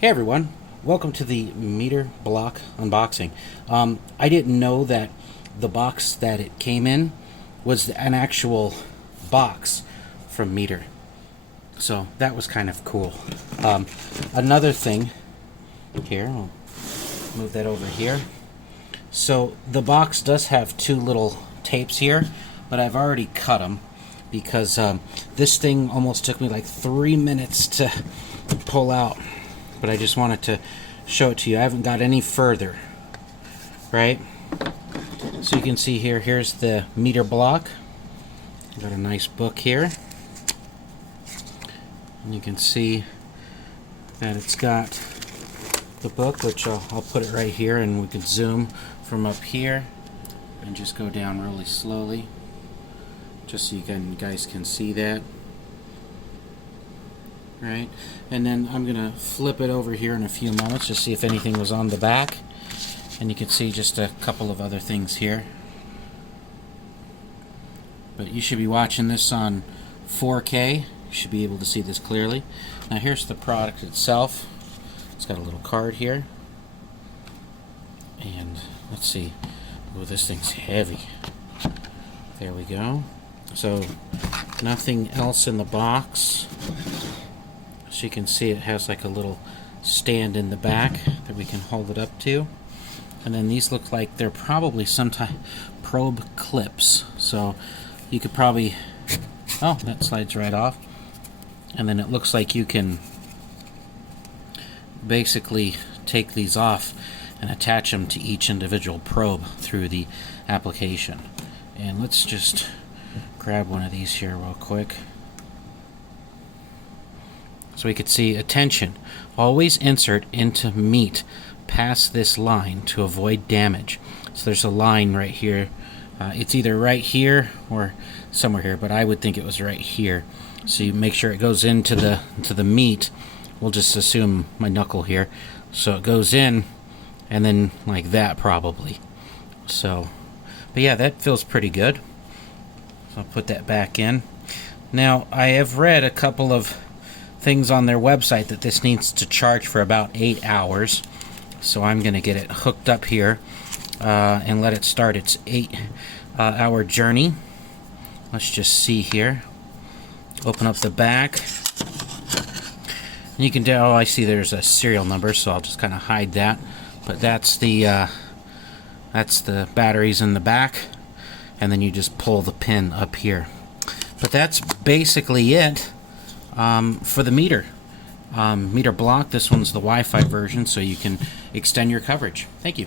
Hey everyone, welcome to the MEATER block unboxing. I didn't know that the box that it came in was an actual box from MEATER. So that was kind of cool. Another thing, here, I'll move that over here. So the box does have two little tapes here, but I've already cut them because this thing almost took me like 3 minutes to pull out. But I just wanted to show it to you. I haven't got any further, right? So you can see here, here's the MEATER block. Got a nice book here. And you can see that it's got the book, which I'll put it right here, and we can zoom from up here and just go down really slowly, just so you guys can see that. Right, and then I'm gonna flip it over here in a few moments to see if anything was on the back, and you can see just a couple of other things here. But you should be watching this on 4K. You should be able to see this clearly. Now here's the product itself. It's got a little card here, and let's see. Oh, this thing's heavy. There we go. So nothing else in the box. So you can see it has like a little stand in the back that we can hold it up to. And then these look like they're probably some type probe clips. So you could probably, oh, that slides right off. And then it looks like you can basically take these off and attach them to each individual probe through the application. And let's just grab one of these here real quick. So we could see, attention, always insert into meat past this line to avoid damage. So there's a line right here. It's either right here or somewhere here, but I would think it was right here. So you make sure it goes into the meat. We'll just assume my knuckle here. So it goes in, and then like that probably. So, but yeah, that feels pretty good. So I'll put that back in. Now, I have read a couple of things on their website that this needs to charge for about 8 hours. So I'm going to get it hooked up here and let it start its 8-hour journey. Let's just see here. Open up the back. And you can tell, oh, I see there's a serial number, so I'll just kind of hide that. But that's the batteries in the back, and then you just pull the pin up here. But that's basically it. For the MEATER block. This one's the Wi-Fi version, so you can extend your coverage. Thank you.